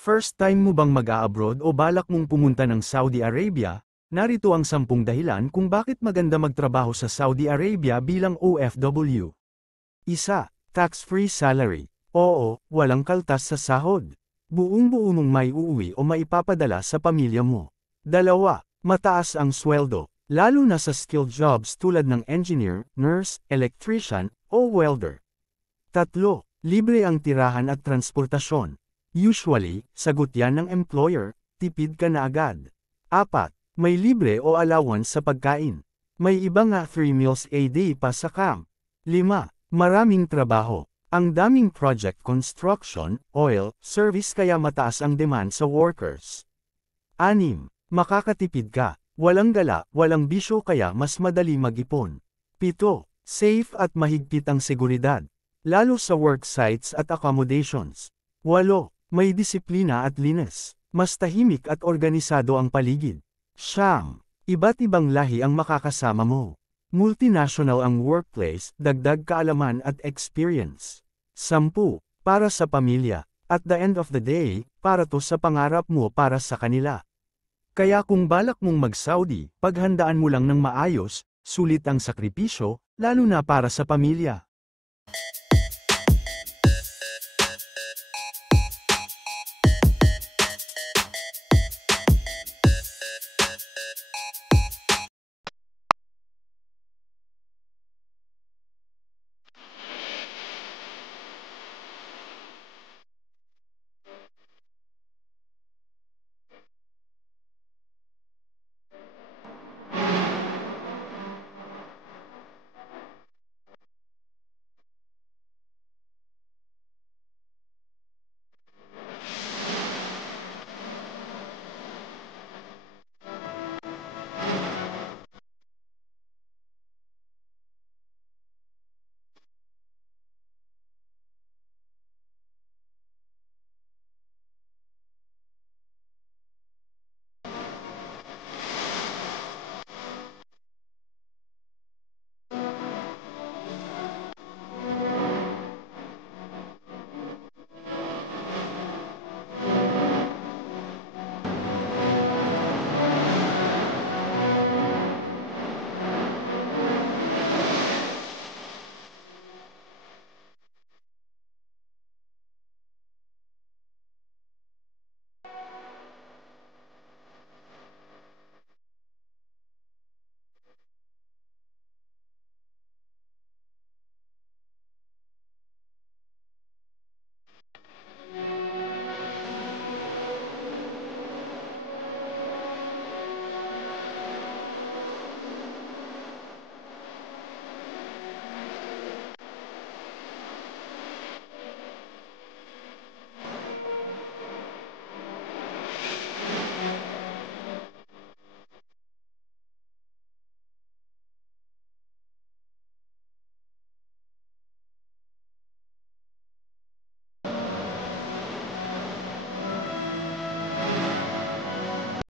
First time mo bang mag-a-abroad o balak mong pumunta ng Saudi Arabia? Narito ang 10 dahilan kung bakit maganda magtrabaho sa Saudi Arabia bilang OFW. 1. Tax-free salary. Oo, walang kaltas sa sahod. Buong-buo mong may uuwi o maipapadala sa pamilya mo. 2. Mataas ang sweldo, lalo na sa skilled jobs tulad ng engineer, nurse, electrician, o welder. 3. Libre ang tirahan at transportasyon. Usually, sagot yan ng employer, tipid ka na agad. 4. May libre o allowance sa pagkain. May iba nga 3 meals a day pa sa camp. 5. Maraming trabaho. Ang daming project construction, oil, service kaya mataas ang demand sa workers. 6. Makakatipid ka. Walang gala, walang bisyo kaya mas madali mag-ipon. 7. Safe at mahigpit ang seguridad. Lalo sa work sites at accommodations. 8. May disiplina at linis. Mas tahimik at organisado ang paligid. 9. Iba't ibang lahi ang makakasama mo. Multinational ang workplace, dagdag kaalaman at experience. 10. Para sa pamilya. At the end of the day, para to sa pangarap mo para sa kanila. Kaya kung balak mong mag-Saudi, paghandaan mo lang ng maayos, sulit ang sakripisyo, lalo na para sa pamilya.